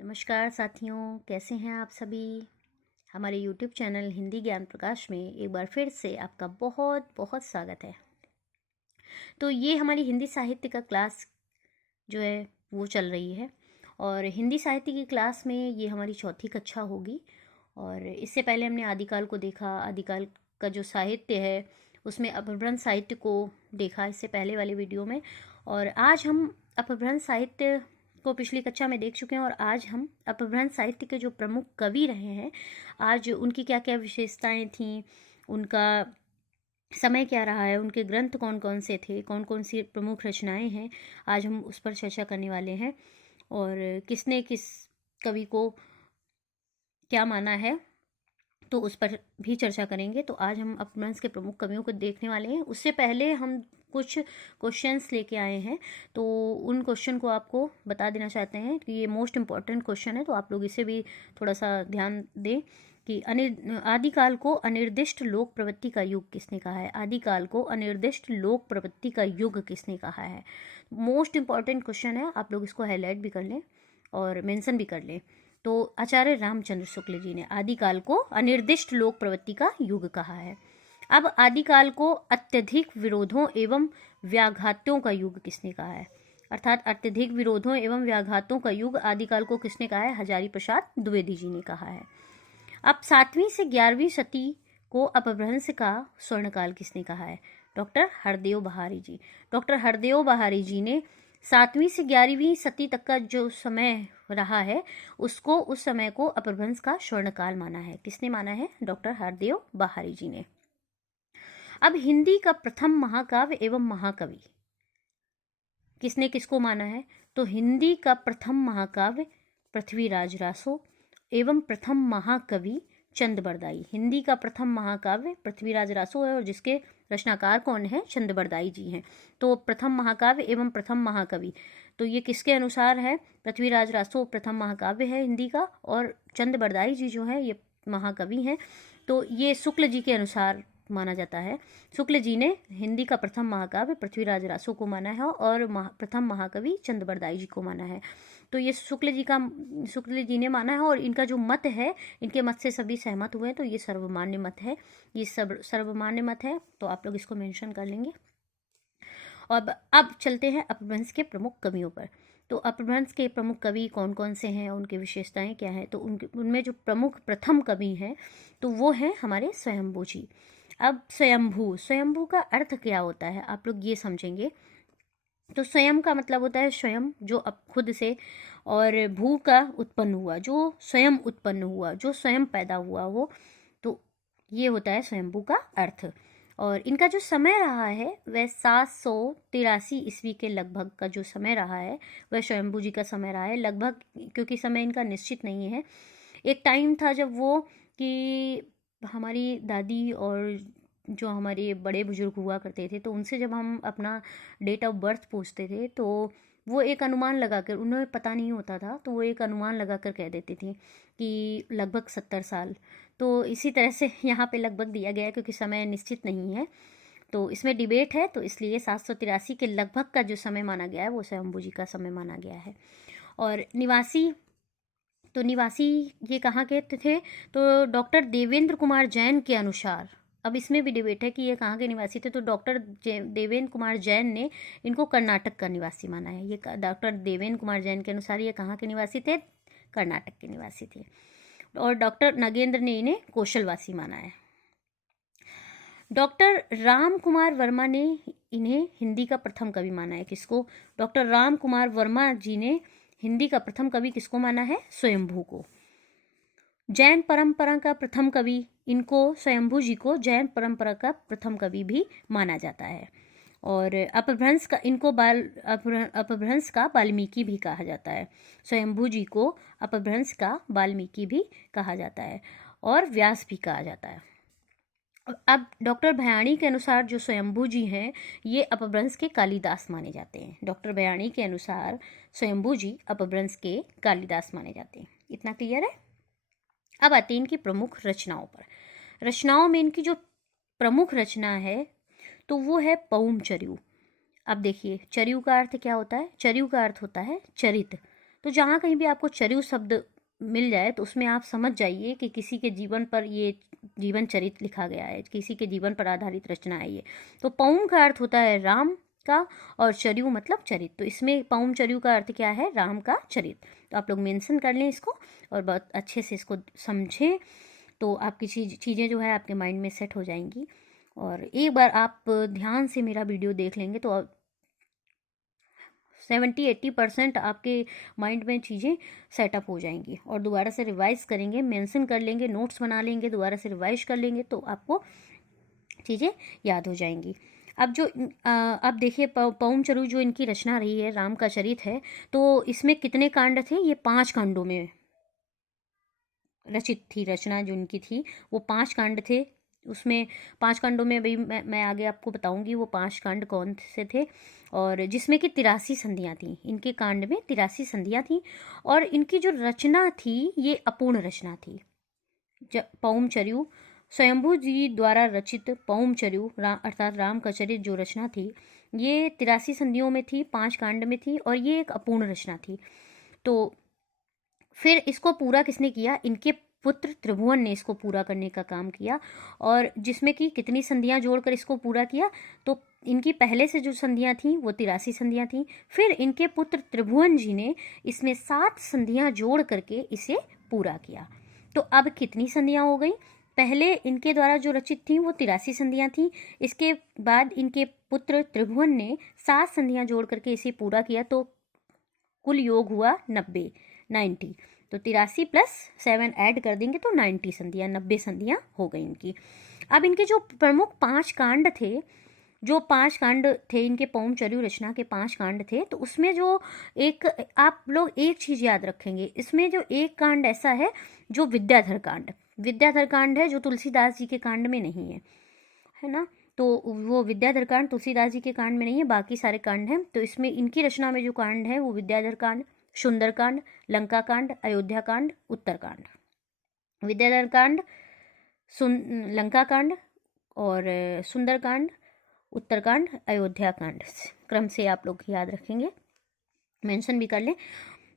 नमस्कार साथियों, कैसे हैं आप सभी। हमारे YouTube चैनल हिंदी ज्ञान प्रकाश में एक बार फिर से आपका बहुत बहुत स्वागत है। तो ये हमारी हिंदी साहित्य का क्लास जो है वो चल रही है और हिंदी साहित्य की क्लास में ये हमारी चौथी कक्षा होगी। और इससे पहले हमने आदिकाल को देखा। आदिकाल का जो साहित्य है उसमें अपभ्रंश साहित्य को देखा इससे पहले वाले वीडियो में। और आज हम अपभ्रंश साहित्य को पिछली कक्षा में देख चुके हैं और आज हम अपभ्रंश साहित्य के जो प्रमुख कवि रहे हैं, आज उनकी क्या क्या विशेषताएं थीं, उनका समय क्या रहा है, उनके ग्रंथ कौन कौन से थे, कौन कौन सी प्रमुख रचनाएं हैं, आज हम उस पर चर्चा करने वाले हैं। और किसने किस कवि को क्या माना है तो उस पर भी चर्चा करेंगे। तो आज हम अपभ्रंश के प्रमुख कवियों को देखने वाले हैं। उससे पहले हम कुछ क्वेश्चंस लेके आए हैं, तो उन क्वेश्चन को आपको बता देना चाहते हैं कि ये मोस्ट इम्पॉर्टेंट क्वेश्चन है, तो आप लोग इसे भी थोड़ा सा ध्यान दें कि आदिकाल को अनिर्दिष्ट लोक प्रवृत्ति का युग किसने कहा है। आदिकाल को अनिर्दिष्ट लोक प्रवृत्ति का युग किसने कहा है। मोस्ट इम्पॉर्टेंट क्वेश्चन है, आप लोग इसको हाईलाइट भी कर लें और मेंशन भी कर लें। तो आचार्य रामचंद्र शुक्ल जी ने आदिकाल को अनिर्दिष्ट लोक प्रवृत्ति का युग कहा है। अब आदिकाल को अत्यधिक विरोधों एवं व्याघातों का युग किसने कहा है, अर्थात अत्यधिक विरोधों एवं व्याघातों का युग आदिकाल को किसने कहा है। हजारी प्रसाद द्विवेदी जी ने कहा है। अब 7वीं से 11वीं सदी को अपभ्रंश का स्वर्णकाल किसने कहा है। डॉक्टर हरदेव बहारी जी। डॉक्टर हरदेव बहारी जी ने 7वीं से 11वीं सदी तक का जो समय रहा है उसको, उस समय को अपभ्रंश का स्वर्णकाल माना है। किसने माना है। डॉक्टर हरदेव बहारी जी ने। अब हिंदी का प्रथम महाकाव्य एवं महाकवि किसने किसको माना है। तो हिंदी का प्रथम महाकाव्य पृथ्वीराज रासो एवं प्रथम महाकवि चंद बरदाई। हिंदी का प्रथम महाकाव्य पृथ्वीराज रासो है और जिसके रचनाकार कौन है, चंद बरदाई जी हैं। तो प्रथम महाकाव्य एवं प्रथम महाकवि, तो ये किसके अनुसार है। पृथ्वीराज रासो प्रथम महाकाव्य है हिंदी का और चंद बरदाई जी जो है ये महाकवि हैं। तो ये शुक्ल जी के अनुसार माना जाता है। शुक्ल जी ने हिंदी का प्रथम महाकाव्य पृथ्वीराज रासो को माना है और प्रथम महाकवि चंद बरदाई जी को माना है। तो ये शुक्ल जी ने माना है और इनका जो मत है, इनके मत से सभी सहमत हुए हैं, तो ये सर्वमान्य मत है। ये सर्वमान्य मत है, तो आप लोग इसको मेंशन कर लेंगे। और अब चलते हैं अपभ्रंश के प्रमुख कवियों पर। तो अपभ्रंश के प्रमुख कवि कौन कौन से हैं, उनकी विशेषताएं क्या हैं। तो उनमें जो प्रमुख प्रथम कवि हैं तो वो हैं हमारे स्वयंभू जी। अब स्वयंभू का अर्थ क्या होता है, आप लोग ये समझेंगे। तो स्वयं का मतलब होता है स्वयं, जो अब खुद से, और भू का उत्पन्न हुआ, जो स्वयं उत्पन्न हुआ, जो स्वयं पैदा हुआ वो, तो ये होता है स्वयंभू का अर्थ। और इनका जो समय रहा है वह 783 ईस्वी के लगभग का जो समय रहा है वह स्वयंभू जी का समय रहा है लगभग, क्योंकि समय इनका निश्चित नहीं है। एक टाइम था जब वो कि हमारी दादी और जो हमारे बड़े बुजुर्ग हुआ करते थे, तो उनसे जब हम अपना डेट ऑफ बर्थ पूछते थे तो वो एक अनुमान लगाकर, उन्हें पता नहीं होता था तो वो एक अनुमान लगाकर कह देती थी कि लगभग 70 साल। तो इसी तरह से यहाँ पे लगभग दिया गया है क्योंकि समय निश्चित नहीं है, तो इसमें डिबेट है, तो इसलिए 783 के लगभग का जो समय माना गया है वो स्वयंभू जी का समय माना गया है। और निवासी, तो निवासी ये कहाँ के थे। तो डॉक्टर देवेंद्र कुमार जैन के अनुसार, अब इसमें भी डिबेट है कि ये कहाँ के निवासी थे। तो डॉक्टर देवेंद्र कुमार जैन ने इनको कर्नाटक का निवासी माना है। ये डॉक्टर देवेंद्र कुमार जैन के अनुसार ये कहाँ के निवासी थे, कर्नाटक के निवासी थे। और डॉक्टर नगेंद्र ने इन्हें कौशलवासी माना है। डॉक्टर राम कुमार वर्मा ने इन्हें हिंदी का प्रथम कवि माना है। किसको। डॉक्टर राम कुमार वर्मा जी ने हिंदी का प्रथम कवि किसको माना है, स्वयंभू को। जैन परंपरा का प्रथम कवि, इनको स्वयंभू जी को जैन परंपरा का प्रथम कवि भी माना जाता है। और अपभ्रंश का, इनको अपभ्रंश का वाल्मीकि भी कहा जाता है। स्वयंभू जी को अपभ्रंश का वाल्मीकि भी कहा जाता है और व्यास भी कहा जाता है। अब डॉक्टर भयाणी के अनुसार जो स्वयंभू जी हैं ये अपभ्रंश के कालिदास माने जाते हैं। डॉक्टर भयाणी के अनुसार स्वयंभू जी अपभ्रंश के कालिदास माने जाते हैं। इतना क्लियर है। अब आते हैं इनकी प्रमुख रचनाओं पर। रचनाओं में इनकी जो प्रमुख रचना है तो वो है पौम चर्यू। अब देखिए, चर्यू का अर्थ क्या होता है। चर्यू का अर्थ होता है चरित। तो जहाँ कहीं भी आपको चरयु शब्द मिल जाए तो उसमें आप समझ जाइए कि किसी के जीवन पर ये जीवन चरित लिखा गया है, किसी के जीवन पर आधारित रचना है ये। तो पौम का अर्थ होता है राम का, और चरयु मतलब चरित। तो इसमें पौम चरयु का अर्थ क्या है? राम का चरित। तो आप लोग मेंशन कर लें इसको और बहुत अच्छे से इसको समझें, तो आपकी चीज़ें जो है आपके माइंड में सेट हो जाएंगी। और एक बार आप ध्यान से मेरा वीडियो देख लेंगे तो 70-80% आपके माइंड में चीज़ें सेटअप हो जाएंगी। और दोबारा से रिवाइज करेंगे, मेंशन कर लेंगे, नोट्स बना लेंगे, दोबारा से रिवाइज कर लेंगे तो आपको चीज़ें याद हो जाएंगी। अब जो अब देखिए पौम चरु जो इनकी रचना रही है, राम का चरित है, तो इसमें कितने कांड थे? ये 5 कांडों में रचित थी रचना जो इनकी थी, वो 5 कांड थे। उसमें 5 कांडों में अभी मैं आगे आपको बताऊंगी वो 5 कांड कौन से थे। और जिसमें कि 83 संधियाँ थीं, इनके कांड में 83 संधियाँ थीं। और इनकी जो रचना थी ये अपूर्ण रचना थी। पौम चरयु, स्वयंभू जी द्वारा रचित पौम चरयु अर्थात राम का चरित जो रचना थी, ये 83 संधियों में थी, 5 कांड में थी, और ये एक अपूर्ण रचना थी। तो फिर इसको पूरा किसने किया? इनके पुत्र त्रिभुवन ने इसको पूरा करने का काम किया। और जिसमें कि कितनी संधियां जोड़कर इसको पूरा किया? तो इनकी पहले से जो संधियां थीं वो 83 संधियां थीं। फिर इनके पुत्र त्रिभुवन जी ने इसमें 7 संधियां जोड़ करके इसे पूरा किया। तो अब कितनी संधियां हो गई? पहले इनके द्वारा जो रचित थी वो 83 संधियां थी। इसके बाद इनके पुत्र त्रिभुवन ने 7 संधियां जोड़ करके इसे पूरा किया, तो कुल योग हुआ 90। तो 83 प्लस 7 ऐड कर देंगे तो 90 संधियाँ, 90 संधियाँ हो गई इनकी। अब इनके जो प्रमुख 5 कांड थे, जो 5 कांड थे इनके पौम चरयु रचना के 5 कांड थे, तो उसमें जो एक आप लोग एक चीज़ याद रखेंगे, इसमें जो एक कांड ऐसा है जो विद्याधर कांड है, जो तुलसीदास जी के कांड में नहीं है ना। तो वो विद्याधर कांड तुलसीदास जी के कांड में नहीं है, बाकी सारे कांड हैं। तो इसमें इनकी रचना में जो कांड है वो विद्याधर कांड, सुंदरकांड, लंका कांड, अयोध्या कांड, उत्तरकांड। विद्याधर कांड, लंका कांड और सुंदरकांड, उत्तरकांड, अयोध्या कांड, क्रम से आप लोग याद रखेंगे, मेंशन भी कर लें।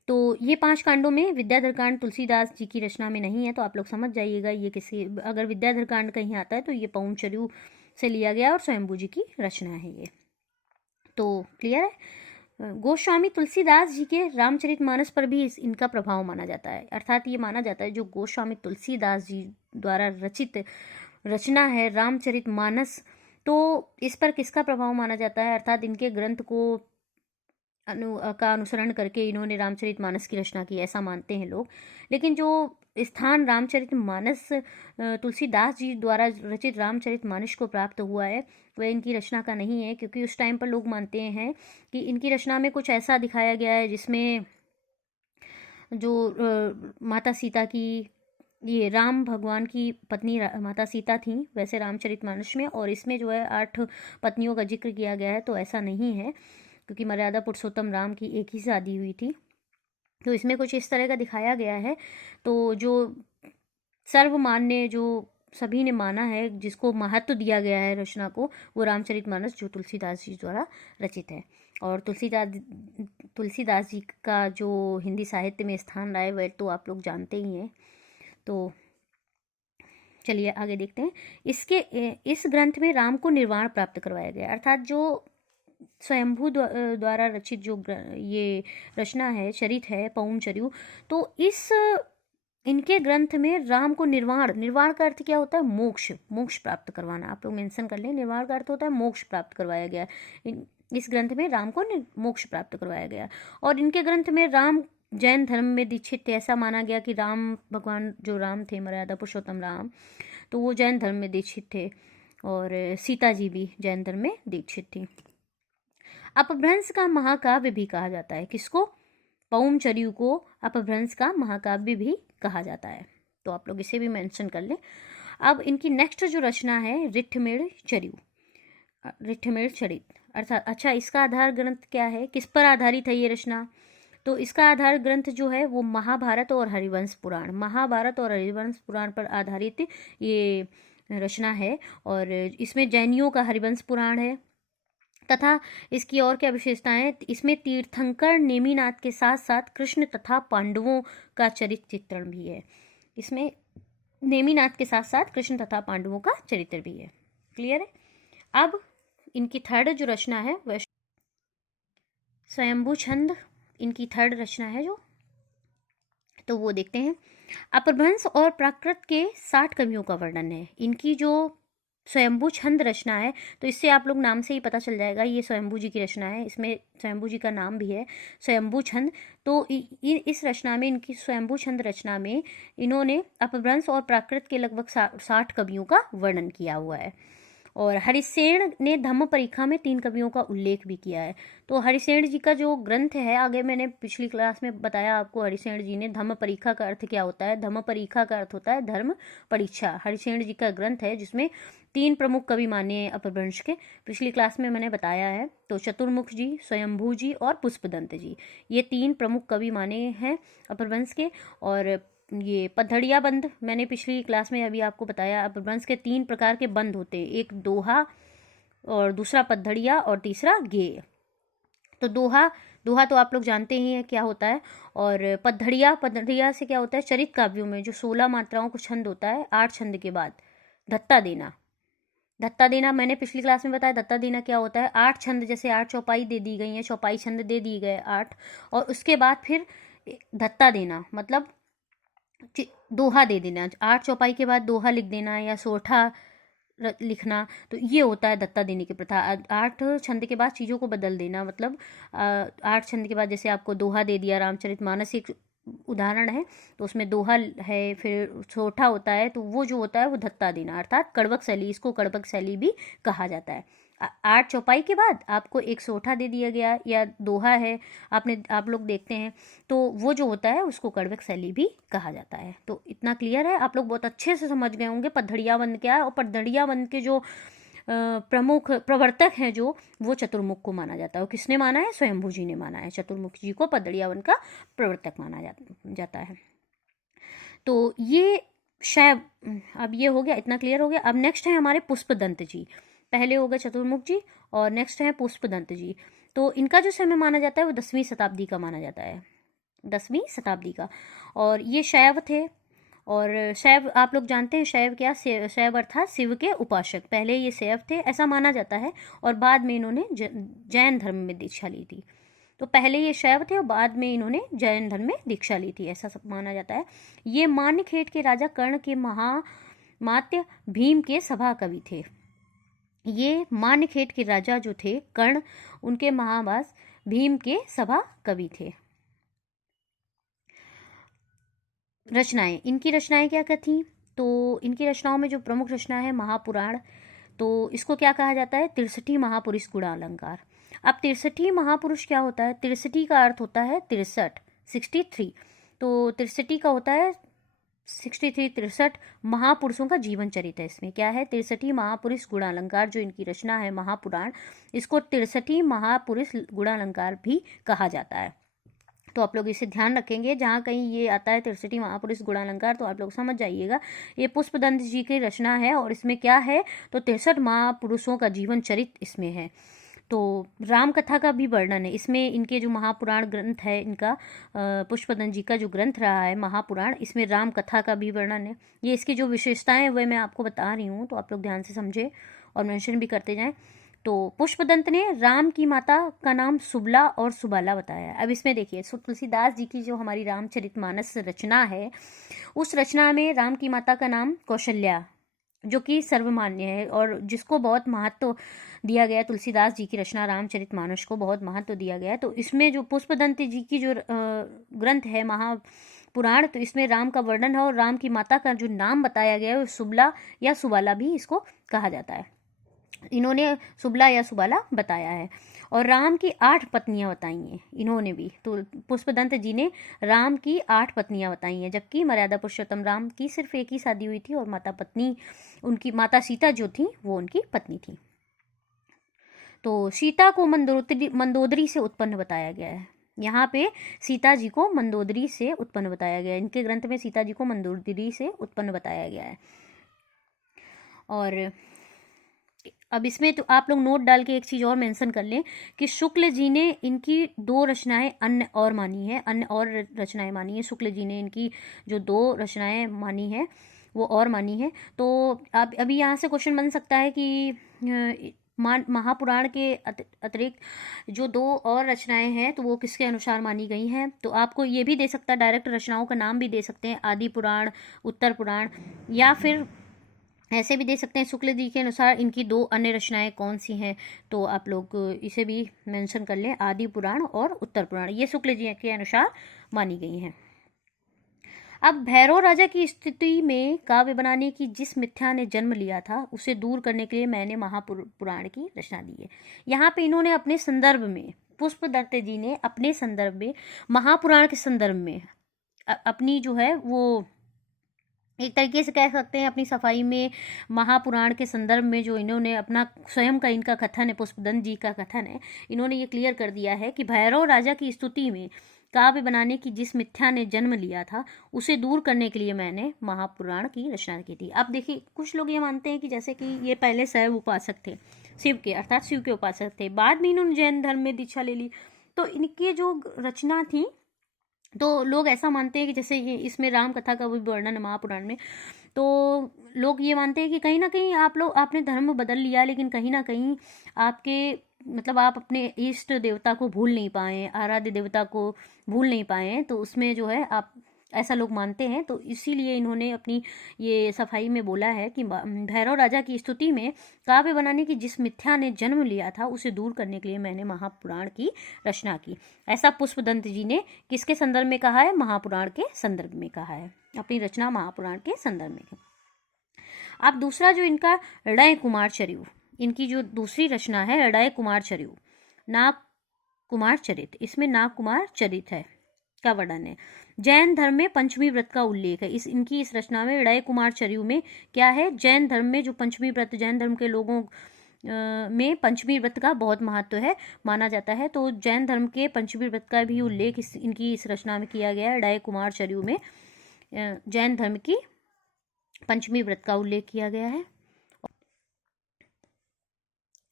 तो ये 5 कांडों में विद्याधर कांड तुलसीदास जी की रचना में नहीं है, तो आप लोग समझ जाइएगा ये किसी, अगर विद्याधर कांड कहीं आता है तो ये पौम चरयु से लिया गया और स्वयंभू जी की रचना है ये। तो क्लियर है? गोस्वामी तुलसीदास जी के रामचरितमानस पर भी इनका प्रभाव माना जाता है। अर्थात ये माना जाता है जो गोस्वामी तुलसीदास जी द्वारा रचित रचना है रामचरितमानस, तो इस पर किसका प्रभाव माना जाता है? अर्थात इनके ग्रंथ को का अनुसरण करके इन्होंने रामचरितमानस की रचना की, ऐसा मानते हैं लोग। लेकिन जो स्थान रामचरितमानस तुलसीदास जी द्वारा रचित रामचरितमानस को प्राप्त हुआ है वह इनकी रचना का नहीं है, क्योंकि उस टाइम पर लोग मानते हैं कि इनकी रचना में कुछ ऐसा दिखाया गया है जिसमें जो माता सीता की, ये राम भगवान की पत्नी माता सीता थी वैसे रामचरितमानस में, और इसमें जो है 8 पत्नियों का जिक्र किया गया है, तो ऐसा नहीं है, क्योंकि मर्यादा पुरुषोत्तम राम की एक ही शादी हुई थी। तो इसमें कुछ इस तरह का दिखाया गया है। तो जो सर्वमान्य, जो सभी ने माना है, जिसको महत्व दिया गया है रचना को, वो रामचरितमानस जो तुलसीदास जी द्वारा रचित है। और तुलसीदास जी का जो हिंदी साहित्य में स्थान रहा है वह तो आप लोग जानते ही हैं। तो चलिए आगे देखते हैं। इस ग्रंथ में राम को निर्वाण प्राप्त करवाया गया, अर्थात जो स्वयंभू द्वारा रचित जो ये रचना है, चरित है पौम चरयु, तो इनके ग्रंथ में राम को निर्वाण का अर्थ क्या होता है? मोक्ष प्राप्त करवाना। आप लोग मेंशन कर लें, निर्वाण का अर्थ होता है मोक्ष प्राप्त करवाया गया। इस ग्रंथ में राम को मोक्ष प्राप्त करवाया गया। और इनके ग्रंथ में राम जैन धर्म में दीक्षित थे, ऐसा माना गया कि राम भगवान जो राम थे, मर्यादा पुरुषोत्तम राम, तो वो जैन धर्म में दीक्षित थे, और सीता जी भी जैन धर्म में दीक्षित थी। अपभ्रंश का महाकाव्य भी कहा जाता है। किसको? पौम चरयु को अपभ्रंश का महाकाव्य भी कहा जाता है, तो आप लोग इसे भी मेंशन कर लें। अब इनकी नेक्स्ट जो रचना है ऋठमेढ़ चरित, अर्थात अच्छा इसका आधार ग्रंथ क्या है, किस पर आधारित है ये रचना? तो इसका आधार ग्रंथ जो है वो महाभारत और हरिवंश पुराण पर आधारित ये रचना है। और इसमें जैनियों का हरिवंश पुराण है, तथा इसकी और क्या विशेषताएं, इसमें तीर्थंकर नेमिनाथ के साथ साथ कृष्ण तथा पांडवों का चरित्र चित्रण भी है। इसमें नेमिनाथ के साथ साथ कृष्ण तथा पांडवों का चरित्र भी है। क्लियर है। अब इनकी थर्ड जो रचना है वह स्वयंभू छंद, इनकी थर्ड रचना है जो, तो वो देखते हैं। अपभ्रंश और प्राकृत के 60 कवियों का वर्णन है। इनकी जो स्वयंभू छंद रचना है, तो इससे आप लोग नाम से ही पता चल जाएगा ये स्वयंभू जी की रचना है। इसमें स्वयंभू जी का नाम भी है स्वयंभू छंद। तो इस रचना में, इनकी स्वयंभू छंद रचना में इन्होंने अपभ्रंश और प्राकृत के लगभग 60 कवियों का वर्णन किया हुआ है। और हरिसेन ने धम्म परीक्षा में 3 कवियों का उल्लेख भी किया है। तो हरिसेन जी का जो ग्रंथ है, आगे मैंने पिछली क्लास में बताया आपको, हरिसेन जी ने धम्म परीक्षा का अर्थ क्या होता है। धम्म परीक्षा का अर्थ होता है धर्म परीक्षा। हरिसेन जी का ग्रंथ है जिसमें 3 प्रमुख कवि माने हैं अपभ्रंश के, पिछली क्लास में मैंने बताया है। तो चतुर्मुख जी, स्वयंभू जी और पुष्पदंत जी, ये 3 प्रमुख कवि माने हैं अपभ्रंश के। और ये पद्धड़िया बंद मैंने पिछली क्लास में अभी आपको बताया। अपभ्रंश के 3 प्रकार के बंद होते हैं, एक दोहा और दूसरा पद्धड़िया और तीसरा गेय। तो दोहा तो आप लोग जानते ही हैं क्या होता है। और पद्धड़िया से क्या होता है, चरित काव्यों में जो 16 मात्राओं को छंद होता है, 8 छंद के बाद धत्ता देना मैंने पिछली क्लास में बताया। धत्ता देना क्या होता है, 8 छंद, जैसे 8 चौपाई दे दी गई है, चौपाई छंद दे दिए गए 8, और उसके बाद फिर धत्ता देना मतलब दोहा दे देना। 8 चौपाई के बाद दोहा लिख देना या सोठा लिखना, तो ये होता है दत्ता देने की प्रथा। 8 छंद के बाद चीज़ों को बदल देना, मतलब 8 छंद के बाद जैसे आपको दोहा दे दिया, रामचरितमानस एक उदाहरण है, तो उसमें दोहा है, फिर सोठा होता है, तो वो जो होता है वो धत्ता देना, अर्थात कड़वक शैली, इसको कड़वक शैली भी कहा जाता है। 8 चौपाई के बाद आपको एक सोठा दे दिया गया या दोहा है, आप लोग देखते हैं, तो वो जो होता है उसको कड़वक शैली भी कहा जाता है। तो इतना क्लियर है, आप लोग बहुत अच्छे से समझ गए होंगे पद्धड़िया बंद क्या है। और पद्धड़िया बंद के जो प्रमुख प्रवर्तक हैं जो, वो चतुर्मुख को माना जाता है। किसने माना है, स्वयंभू जी ने माना है। चतुर्मुख जी को पद्धड़िया बंद का प्रवर्तक माना जाता है। तो ये शैव, अब ये हो गया, इतना क्लियर हो गया। अब नेक्स्ट है हमारे पुष्पदंत जी। पहले हो गए चतुर्मुख जी और नेक्स्ट है पुष्पदंत जी। तो इनका जो समय माना जाता है वो 10वीं शताब्दी का माना जाता है, 10वीं शताब्दी का। और ये शैव थे। और शैव आप लोग जानते हैं, शैव क्या, शैव अर्थात शिव के उपासक। पहले ये शैव थे ऐसा माना जाता है, और बाद में इन्होंने जैन धर्म में दीक्षा ली थी। तो पहले ये शैव थे और बाद में इन्होंने जैन धर्म में दीक्षा ली थी, ऐसा सब माना जाता है। ये मान्यखेट के राजा कर्ण के महामात्य भीम के सभा कवि थे। ये मान्यखेट के राजा जो थे कर्ण, उनके महावास भीम के सभा कवि थे। रचनाएं, इनकी रचनाएं क्या क्या थी, तो इनकी रचनाओं में जो प्रमुख रचना है महापुराण, तो इसको क्या कहा जाता है, 63 महापुरुष गुणालंकार। अब 63 महापुरुष क्या होता है, 63 का अर्थ होता है 63, 63। तो 63 का होता है 63, 63 महापुरुषों का जीवन चरित्र है। इसमें क्या है, 63 महापुरुष गुणालंकार जो इनकी रचना है महापुराण, इसको 63 महापुरुष गुणालंकार भी कहा जाता है। तो आप लोग इसे ध्यान रखेंगे, जहाँ कहीं ये आता है 63 महापुरुष गुणालंकार, तो आप लोग समझ जाइएगा ये पुष्पदंत जी की रचना है। और इसमें क्या है, तो 63 महापुरुषों का जीवन चरित्र इसमें है। तो राम कथा का भी वर्णन है इसमें। इनके जो महापुराण ग्रंथ है, इनका पुष्पदंत जी का जो ग्रंथ रहा है महापुराण, इसमें राम कथा का भी वर्णन है। ये इसकी जो विशेषताएं हैं वह मैं आपको बता रही हूँ, तो आप लोग ध्यान से समझे और मेंशन भी करते जाएं। तो पुष्पदंत ने राम की माता का नाम सुबला और सुबाला बताया। अब इसमें देखिए, तुलसीदास जी की जो हमारी रामचरितमानस रचना है, उस रचना में राम की माता का नाम कौशल्या, जो कि सर्वमान्य है और जिसको बहुत महत्व दिया गया। तुलसीदास जी की रचना रामचरितमानस को बहुत महत्व दिया गया है। तो इसमें जो पुष्पदंत जी की जो ग्रंथ है महापुराण, तो इसमें राम का वर्णन है और राम की माता का जो नाम बताया गया है सुबला या सुबाला भी इसको कहा जाता है। इन्होंने सुबला या सुबाला बताया है। और राम की 8 पत्नियां बताई हैं इन्होंने भी। तो पुष्पदंत जी ने राम की 8 पत्नियां बताई हैं, जबकि मर्यादा पुरुषोत्तम राम की सिर्फ एक ही शादी हुई थी और उनकी माता सीता जो थी वो उनकी पत्नी थी। तो सीता को मंदोदरी से उत्पन्न बताया गया है। यहाँ पे सीता जी को मंदोदरी से उत्पन्न बताया गया है। इनके ग्रंथ में सीता जी को मंदोदरी से उत्पन्न बताया गया है। और अब इसमें तो आप लोग नोट डाल के एक चीज़ और मेंशन कर लें कि शुक्ल जी ने इनकी 2 रचनाएं अन्य और मानी है, अन्य और रचनाएं मानी है। शुक्ल जी ने इनकी जो 2 रचनाएं मानी है वो और मानी है। तो अब अभी यहाँ से क्वेश्चन बन सकता है कि महापुराण के अतिरिक्त जो 2 और रचनाएं हैं तो वो किसके अनुसार मानी गई हैं। तो आपको ये भी दे सकता है, डायरेक्ट रचनाओं का नाम भी दे सकते हैं, आदि पुराण, उत्तर पुराण, या फिर ऐसे भी दे सकते हैं शुक्ल जी के अनुसार इनकी 2 अन्य रचनाएं कौन सी हैं। तो आप लोग इसे भी मेंशन कर लें, आदि पुराण और उत्तर पुराण, ये शुक्ल जी के अनुसार मानी गई हैं। अब भैरव राजा की स्थिति में काव्य बनाने की जिस मिथ्या ने जन्म लिया था उसे दूर करने के लिए मैंने महापुराण की रचना दी है। यहाँ पे इन्होंने अपने संदर्भ में, पुष्पदत्त जी ने अपने संदर्भ में, महापुराण के संदर्भ में अपनी जो है वो एक तरीके से कह सकते हैं अपनी सफाई में, महापुराण के संदर्भ में जो इन्होंने अपना स्वयं का इनका कथन है, पुष्पदत्त जी का कथन है, इन्होंने ये क्लियर कर दिया है कि भैरव राजा की स्तुति में काव्य बनाने की जिस मिथ्या ने जन्म लिया था उसे दूर करने के लिए मैंने महापुराण की रचना की थी। अब देखिए, कुछ लोग ये मानते हैं कि जैसे कि ये पहले शैव उपासक थे, शिव के, अर्थात शिव के उपासक थे, बाद में इन्होंने जैन धर्म में दीक्षा ले ली, तो इनकी जो रचना थी, तो लोग ऐसा मानते हैं कि जैसे ये इसमें राम कथा का भी वर्णन है महापुराण में, तो लोग ये मानते हैं कि कहीं ना कहीं आपने धर्म बदल लिया, लेकिन कहीं ना कहीं आपके मतलब आप अपने इष्ट देवता को भूल नहीं पाए, आराध्य देवता को भूल नहीं पाए, तो उसमें जो है आप, ऐसा लोग मानते हैं। तो इसीलिए इन्होंने अपनी ये सफाई में बोला है कि भैरव राजा की स्तुति में काव्य बनाने की जिस मिथ्या ने जन्म लिया था उसे दूर करने के लिए मैंने महापुराण की रचना की। ऐसा पुष्पदत्त जी ने किसके संदर्भ में कहा है? महापुराण के संदर्भ में कहा है, अपनी रचना महापुराण के संदर्भ में। अब दूसरा जो इनका ऋणय कुमार चरिऊ, इनकी जो दूसरी रचना है ऋणय कुमार चरिऊ, नाग कुमार चरित, इसमें नाग कुमार चरित है का वर्णन है। जैन धर्म में पंचमी व्रत का उल्लेख है इनकी इस रचना में। ऋणय कुमार चरिऊ में क्या है? जैन धर्म में जो पंचमी व्रत, जैन धर्म के लोगों में पंचमी व्रत का बहुत महत्व है, माना जाता है। तो जैन धर्म के पंचमी व्रत का भी उल्लेख इनकी इस रचना में किया गया है। ऋणय कुमार चरिऊ में जैन धर्म की पंचमी व्रत का उल्लेख किया गया है।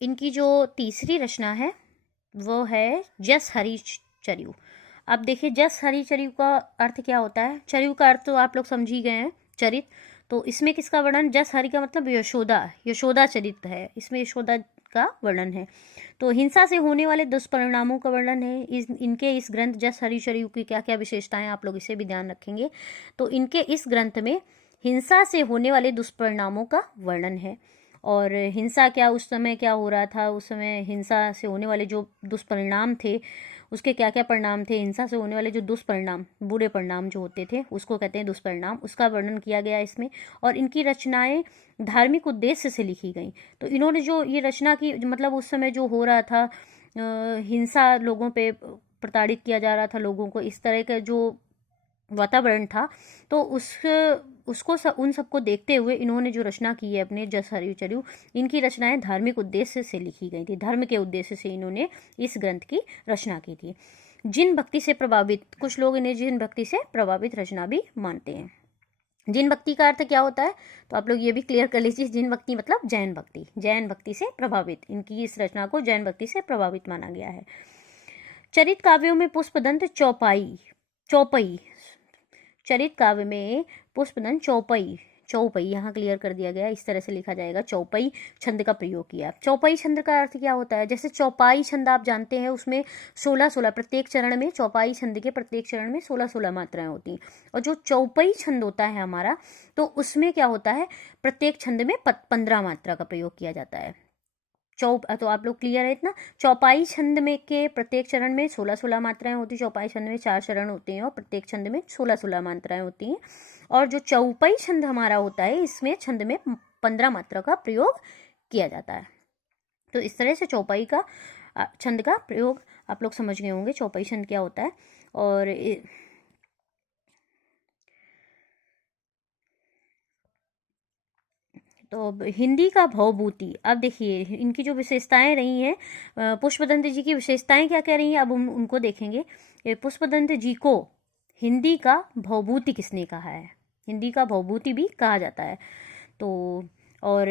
इनकी जो तीसरी रचना है वो है जस हरि चरिऊ। अब देखिए, जस हरि चरिऊ का अर्थ क्या होता है? चरिऊ का अर्थ तो आप लोग समझ ही गए हैं, चरित। तो इसमें किसका वर्णन? जस हरि का मतलब यशोदा चरित है, इसमें यशोदा का वर्णन है। तो हिंसा से होने वाले दुष्परिणामों का वर्णन है। इनके इस ग्रंथ जस हरि चरिऊ की क्या क्या विशेषताएं, आप लोग इसे भी ध्यान रखेंगे। तो इनके इस ग्रंथ में हिंसा से होने वाले दुष्परिणामों का वर्णन है। और हिंसा क्या, उस समय क्या हो रहा था, उस समय हिंसा से होने वाले जो दुष्परिणाम थे, उसके क्या क्या परिणाम थे, हिंसा से होने वाले जो दुष्परिणाम, बुरे परिणाम जो होते थे उसको कहते हैं दुष्परिणाम, उसका वर्णन किया गया इसमें। और इनकी रचनाएं धार्मिक उद्देश्य से लिखी गई। तो इन्होंने जो ये रचना की, मतलब उस समय जो हो रहा था, हिंसा, लोगों पे प्रताड़ित किया जा रहा था लोगों को, इस तरह का जो वातावरण था, तो उन सबको देखते हुए इन्होंने जो रचना की है अपने जस हरि चरिऊ, इनकी रचनाएं धार्मिक उद्देश्य से लिखी गई थी, धर्म के उद्देश्य से इन्होंने इस ग्रंथ की रचना की थी। जिन भक्ति से प्रभावित, कुछ लोग इन्हें जिन भक्ति से प्रभावित रचना भी मानते हैं। जिन भक्ति का अर्थ क्या होता है? तो आप लोग ये भी क्लियर कर लीजिए, जिन भक्ति मतलब जैन भक्ति, जैन भक्ति से प्रभावित, इनकी इस रचना को जैन भक्ति से प्रभावित माना गया है। चरित काव्यों में पुष्पदंत चौपई, चरित काव्य में पुष्पदंत चौपई यहाँ क्लियर कर दिया गया, इस तरह से लिखा जाएगा, चौपई छंद का प्रयोग किया। चौपई छंद का अर्थ क्या होता है? जैसे चौपाई छंद आप जानते हैं, उसमें 16-16 प्रत्येक चरण में, चौपाई छंद के प्रत्येक चरण में 16-16 मात्राएं होती हैं। और जो चौपई छंद होता है हमारा, तो उसमें क्या होता है? प्रत्येक छंद में 15 मात्रा का प्रयोग किया जाता है। तो आप लोग क्लियर है इतना? चौपाई छंद में के प्रत्येक चरण में 16-16 मात्राएं होती हैं। चौपाई छंद में 4 चरण होते हैं और प्रत्येक छंद में 16-16 मात्राएं होती हैं। और जो चौपाई छंद हमारा होता है, इसमें छंद में 15 मात्रा का प्रयोग किया जाता है। तो इस तरह से चौपाई का छंद का प्रयोग आप लोग समझ गए होंगे, चौपाई छंद क्या होता है। और तो हिंदी का भवभूति, अब देखिए इनकी जो विशेषताएं रही हैं, पुष्पदंत जी की विशेषताएं क्या कह रही हैं, अब उनको देखेंगे। पुष्पदंत जी को हिंदी का भवभूति किसने कहा है? हिंदी का भवभूति भी कहा जाता है। तो और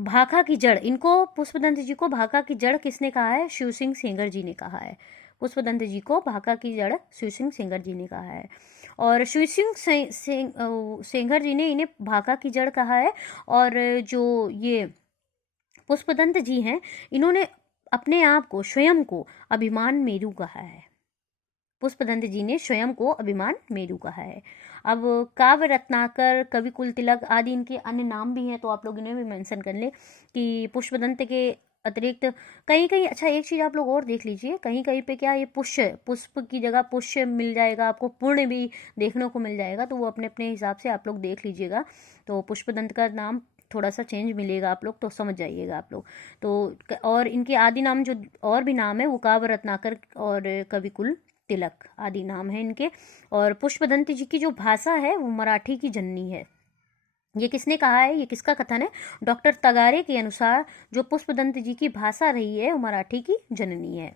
भाखा की जड़, इनको पुष्पदंत जी को भाखा की जड़ किसने कहा है? शिव सिंह सेंगर जी ने कहा है। पुष्पदंत जी को भाखा की जड़ शिव सिंह सेंगर जी ने कहा है। और शिव सिंह सेंगर जी ने इन्हें भाखा की जड़ कहा है। और जो ये पुष्पदंत जी हैं, इन्होंने अपने आप को, स्वयं को अभिमान मेरु कहा है। पुष्पदंत जी ने स्वयं को अभिमान मेरु कहा है। अब काव्य रत्नाकर, कवि कुल तिलक आदि इनके अन्य नाम भी हैं, तो आप लोग इन्हें भी मेंशन कर लें कि पुष्पदंत के अतिरिक्त कहीं कहीं, अच्छा एक चीज़ आप लोग और देख लीजिए, कहीं कहीं पे क्या ये पुष्य, पुष्प की जगह पुष्य मिल जाएगा आपको, पुण्य भी देखने को मिल जाएगा, तो वो अपने अपने हिसाब से आप लोग देख लीजिएगा। तो पुष्पदंत का नाम थोड़ा सा चेंज मिलेगा, आप लोग तो समझ जाइएगा आप लोग। तो और इनके आदि नाम जो और भी नाम है वो काव्य रत्नाकर और कविकुल तिलक आदि नाम है इनके। और पुष्पदंत जी की जो भाषा है वो मराठी की जननी है। ये किसने कहा है? ये किसका कथन है? डॉक्टर तगारे के अनुसार जो पुष्पदंत जी की भाषा रही है वो मराठी की जननी है।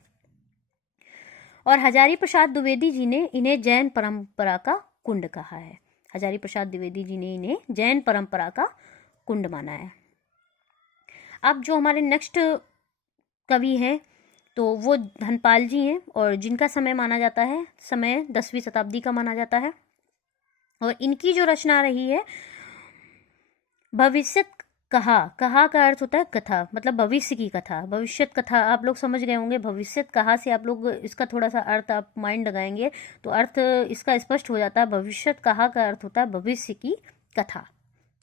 और हजारी प्रसाद द्विवेदी जी ने इन्हें जैन परंपरा का कुंड कहा है। हजारी प्रसाद द्विवेदी जी ने इन्हें जैन परंपरा का कुंड माना है। अब जो हमारे नेक्स्ट कवि हैं तो वो धनपाल जी हैं, और जिनका समय माना जाता है, समय 10वीं शताब्दी का माना जाता है। और इनकी जो रचना रही है भविष्य कहा, कहा का अर्थ होता है कथा, मतलब भविष्य की कथा, भविष्यत कथा आप लोग समझ गए होंगे। भविष्यत कहा से आप लोग इसका थोड़ा सा अर्थ आप माइंड लगाएंगे तो अर्थ इसका स्पष्ट हो जाता है। भविष्यत कहा का अर्थ होता है भविष्य की कथा,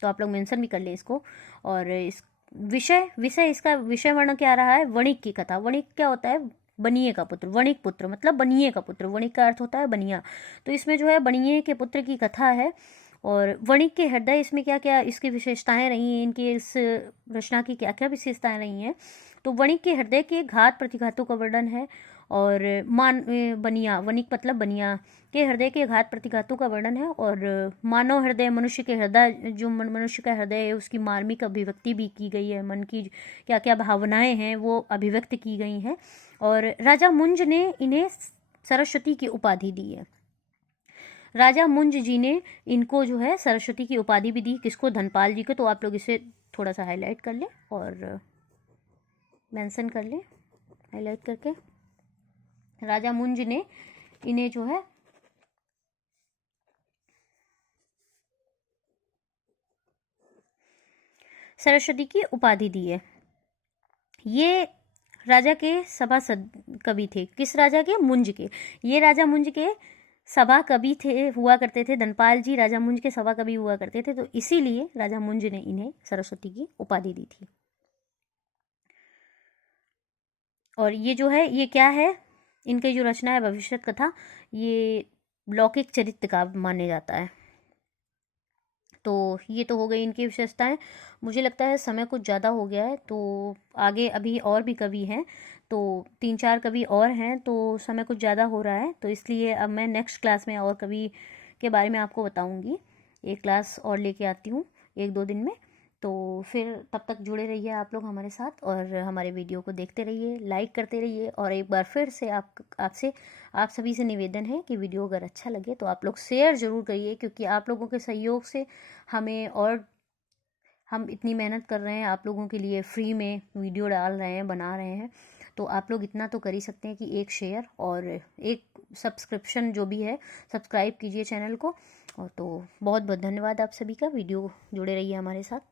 तो आप लोग मेंशन भी कर लें इसको। और इस विषय इसका विषय वर्ण क्या रहा है? वणिक की कथा। वणिक क्या होता है? बनिए का पुत्र, वणिक पुत्र मतलब बनिए का पुत्र, वणिक का अर्थ होता है बनिया। तो इसमें जो है बनिए के पुत्र की कथा है। और वणिक के हृदय, इसमें क्या क्या इसकी विशेषताएं रही हैं, इनकी इस रचना की क्या क्या विशेषताएं रही हैं? तो वणिक के हृदय के घात प्रतिघातों का वर्णन है। और बनिया, वणिक मतलब बनिया के हृदय के घात प्रतिघातों का वर्णन है। और मानव हृदय, मनुष्य के हृदय, जो मनुष्य का हृदय है उसकी मार्मिक अभिव्यक्ति भी की गई है, मन की क्या क्या भावनाएं हैं वो अभिव्यक्त की गई हैं। और राजा मुंज ने इन्हें सरस्वती की उपाधि दी है। राजा मुंज जी ने इनको जो है सरस्वती की उपाधि भी दी। किसको? धनपाल जी को। तो आप लोग इसे थोड़ा सा हाईलाइट कर लें और मेंशन कर लें हाईलाइट करके। राजा मुंज ने इन्हें जो है सरस्वती की उपाधि दी है। ये राजा के सभासद कवि थे। किस राजा के? मुंज के। ये राजा मुंज के सभा कवि थे, हुआ करते थे। धनपाल जी राजा मुंज के सभा कवि हुआ करते थे, तो इसीलिए राजा मुंज ने इन्हें सरस्वती की उपाधि दी थी। और ये जो है ये क्या है? इनकी जो रचना है भविष्य कथा, ये लौकिक चरित्र का माने जाता है। तो ये तो हो गई इनकी विशेषताएं। मुझे लगता है समय कुछ ज़्यादा हो गया है, तो आगे अभी और भी कवि हैं, तो 3-4 कवि और हैं, तो समय कुछ ज़्यादा हो रहा है, तो इसलिए अब मैं नेक्स्ट क्लास में और कवि के बारे में आपको बताऊंगी। एक क्लास और लेके आती हूँ 1-2 दिन में। तो फिर तब तक जुड़े रहिए आप लोग हमारे साथ, और हमारे वीडियो को देखते रहिए, लाइक करते रहिए। और एक बार फिर से आप सभी से निवेदन है कि वीडियो अगर अच्छा लगे तो आप लोग शेयर ज़रूर करिए, क्योंकि आप लोगों के सहयोग से हमें, और हम इतनी मेहनत कर रहे हैं आप लोगों के लिए, फ्री में वीडियो डाल रहे हैं, बना रहे हैं, तो आप लोग इतना तो कर ही सकते हैं कि एक शेयर और एक सब्सक्रिप्शन जो भी है, सब्सक्राइब कीजिए चैनल को। और तो बहुत बहुत धन्यवाद आप सभी का। वीडियो जुड़े रहिए हमारे साथ।